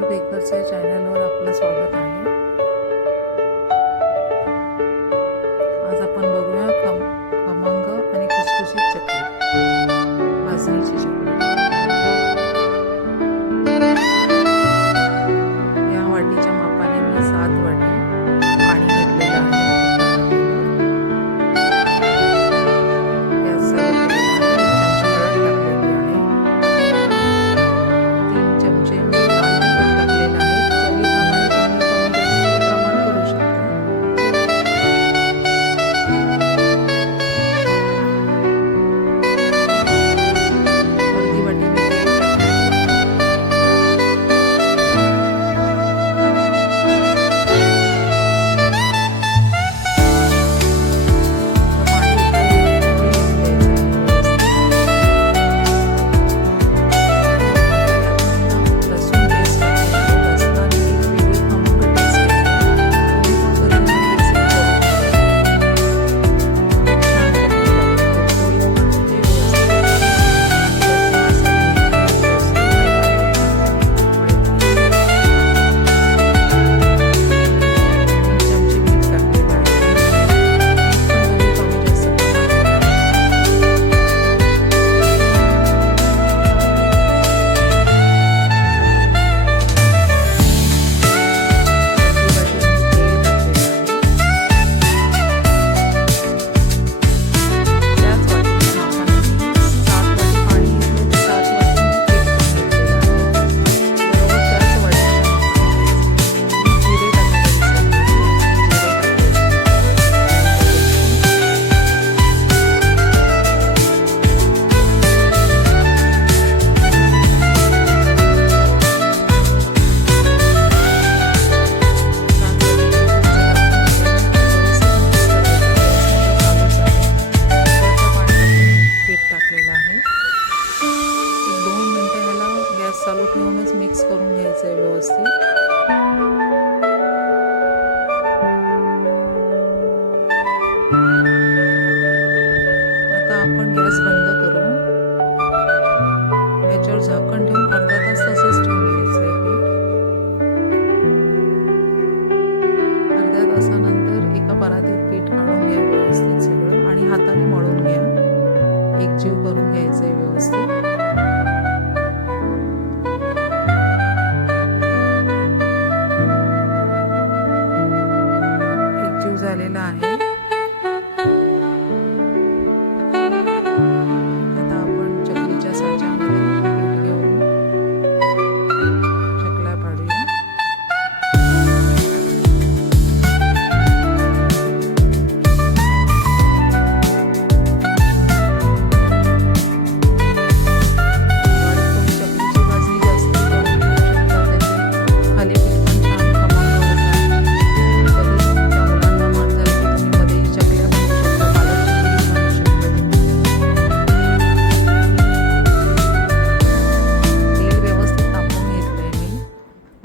Mummy bakers या चॅनलवर आपलं स्वागत आहे। आज आपण बघूया खमंग आणि खुसखुशीत चकली, भाजणीची चकली। या वाटीच्या मापाने मी 7 वाटी पाणी घेतलेलं आहे। गॅस चालू केलेला आहे। 1 चमचा हळद टाकलेली आहे। 3 चमचे मी लाल तिखट टाकलेलं आहे। चवीप्रमाणे तुम्ही कमी जास्त प्रमाण करू शकता। अर्धी वाटी मी तेल टाकलेलं चालू ठेवूनच मिक्स करून घ्यायचं आहे व्यवस्थित। आता आपण गॅस बंद करून याच्यावर झाकण ठेवून अर्धा तास तसंच ठेवून घ्यायचं आहे पीठ। अर्ध्या तासानंतर एका परातीत पीठ काढून घ्या व्यवस्थित सगळं आणि हाताने मळून घ्या। एकजीव करून घ्यायचं आहे व्यवस्थित। झालेला आहे। आता आपण चकलीच्या साच्यामध्ये पीठ घेऊन चकल्या पाडूया। चकलीची भाजणी जास्त करून घेऊ शकता, त्याचे खाली पीठ पण छान खमंग होतात।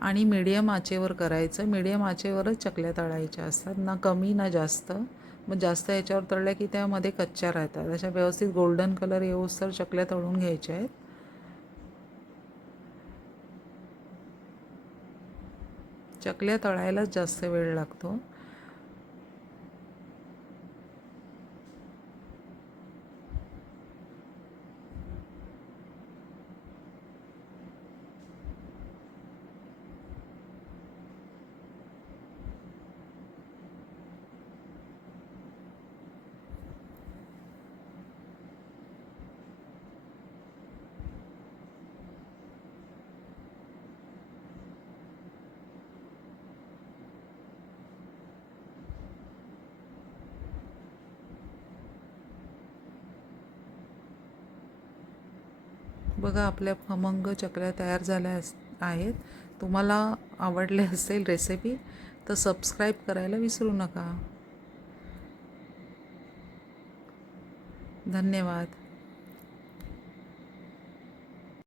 आणि मीडियम आचेवर करायचं। मीडियम आचेवरच चकल्या तळायच्या असतात, ना कमी ना जास्त। मग जास्त याच्यावर तळल्या की त्यामध्ये कच्च्या राहतात। अशा व्यवस्थित गोल्डन कलर येऊस्तर चकल्या तळून घ्यायच्या आहेत। चकल्या तळायलाच जास्त वेळ लागतो। बघा, आपल्या खमंग चकल्या तयार झाल्या आहेत। तुम्हाला आवडले असेल रेसिपी तर सबस्क्राईब करायला विसरू नका। धन्यवाद।